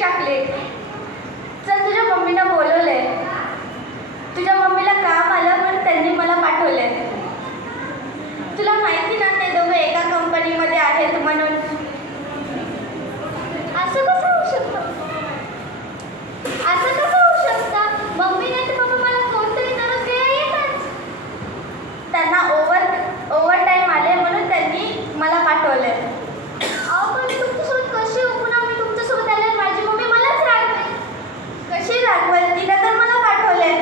Chocolate. चल तुझ्या मम्मीला बोलवलंय. तुझ्या मम्मीला काम आलं पण त्यांनी मला पाठवलंय. तुला माहिती ना ते दोघं एका कंपनीमध्ये आहेत म्हणून. असं कसं होऊ शकतं? असं कसं होऊ शकतं? मम्मी नाही तर पप्पा मला कोणतरी दररोज वेळ येतात. त्यांना ओव्हर टाईम आले म्हणून त्यांनी मला पाठवलंय. अहो पण मी तुमच्यासोबत कशी येऊ? पुन्हा मी तुमच्यासोबत आल्यावर माझी मम्मी मलाच रागवेल. कशी रागवल? तिला तर मला पाठवलंय.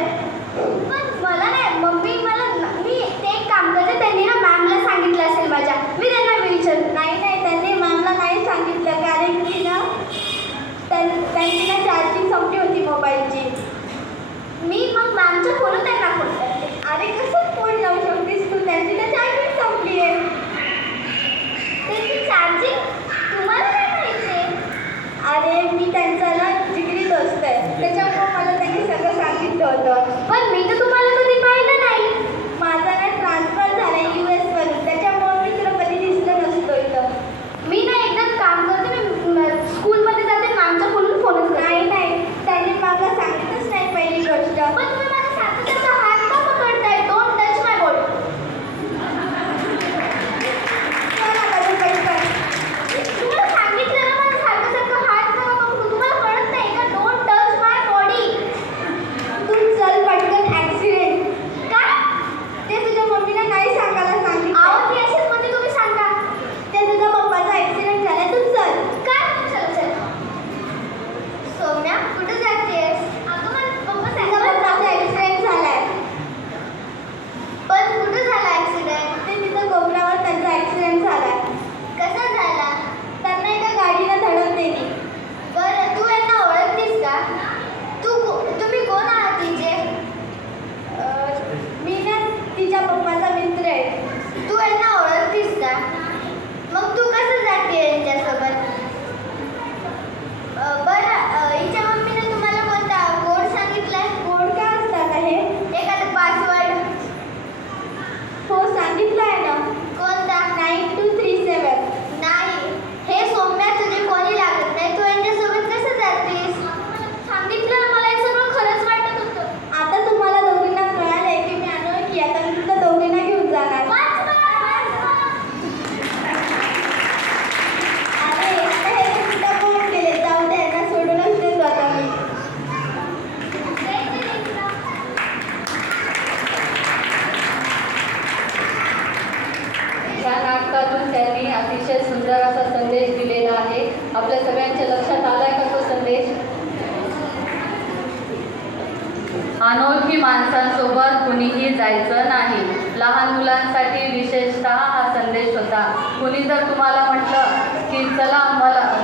पण मला नाही, मम्मी मला मी ते एक काम करते, त्यांनी ना मॅमला सांगितलं असेल माझ्या. मी त्यांना विचारते. नाही त्यांनी मॅमला नाही सांगितलं कारण की ना त्यांची ना चार्जिंग संपली होती मोबाईलची. मी मग मॅमच्या फोनून त्यांना फोन करते. अरे कसं फोन लावू शकतेस तू? त्यांची तर चार्जिंग संपली आहे. त्यांची चार्जिंग तुम्हाला काय माहिती? अरे मी त्यांचा ना जिगरी दोस्त आहे, त्याच्यामुळे मला त्यांनी सगळं सांगितलं होतं. पण मी तर तुम्हाला कधी पाहिलं नाही. माझा ना ट्रान्सफर झाला US वरून, त्याच्यामुळे मी तुला कधी दिसलं नसतो इथं. मी ना एकदा काम करते, मी स्कूलमध्ये जाते, मॅमच्या फोनून फोनच करते. नाही त्यांनी मला सांगितलंच नाही पहिली गोष्ट. पण तुम्ही माझ्या सासूचा हात का पकडताय? Don't touch my body. तुम्हाला सांगितलं ना माझ्या सारखं हात नका पकडू. तुम्हाला कळत नाही का? Don't touch my body. तू चल पटकन. ॲक्सिडेंट काय? ते तुझ्या मम्मीला नाही सांगायला सांगितलं. आवाज ही असेल म्हणजे तुम्ही सांगा. ते तुझ्या पप्पाचा ॲक्सिडेंट झाला. तू चल. काय? चल. सौम्या कुठे जातेस? अगं माझा पप्पा तुझ्या पप्पाचा ॲक्सिडेंट झालाय. पण कुठे झाला ॲक्सिडेंट? ते तिथं कोपऱ्यावर त्यांचा ॲक्सिडेंट झालाय. कसा झाला? त्यांना एका गाडीनं धडक दिली. बरं तू यांना ओळखतीस का? तुम्ही कोण आहात तिचे? मी ना तिच्या पप्पाचा मित्र आहे. तू यांना ओळखतीस का? मग तू कसं जाते यांच्यासोबत? बरं हिच्या मम्मीने तुम्हाला कोणता कोड सांगितलाय? कोड काय असतात हे? एखादं पासवर्ड? हो सांगितलं आहे ना. कोणता? 9237. नाही. हे सौम्या तुझे कोणी लागत नाही. तू यांच्यासोबत कसं जातेस? सांगितलं ना, मला हे सगळं खरंच वाटत होतं. आता तुम्हाला दोघींना कळालंय की मी अनोळखी आता मी तुला दोघींना घेऊन जाणार. अरे आता हे कुठं कोण गेले? जाऊ दे, यांना सोडूनच देतो आता मी. या नाटकातून त्यांनी अतिशय सुंदर असा संदेश दिलेला आहे. आपल्या सगळ्यांच्या लक्षात आलाय का तो संदेश? अनोळखी माणसांसोबत कुणीही जायचं नाही. लहान मुलांसाठी विशेषतः हा संदेश होता. कुणी जर तुम्हाला म्हटलं की चला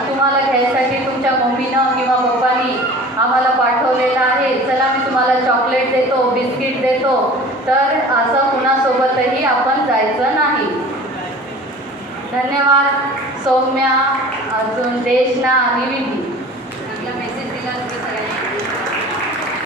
तुम्हाला घ्यायसाठी तुमच्या मम्मीनं किंवा पप्पानी आम्हाला पाठवलेलं आहे, चला मी तुम्हाला चॉकलेट देतो, बिस्किट देतो, तर असं कुणासोबतही आपण जायचं नाही. धन्यवाद. सौम्या, अजून देशना आणि विधी.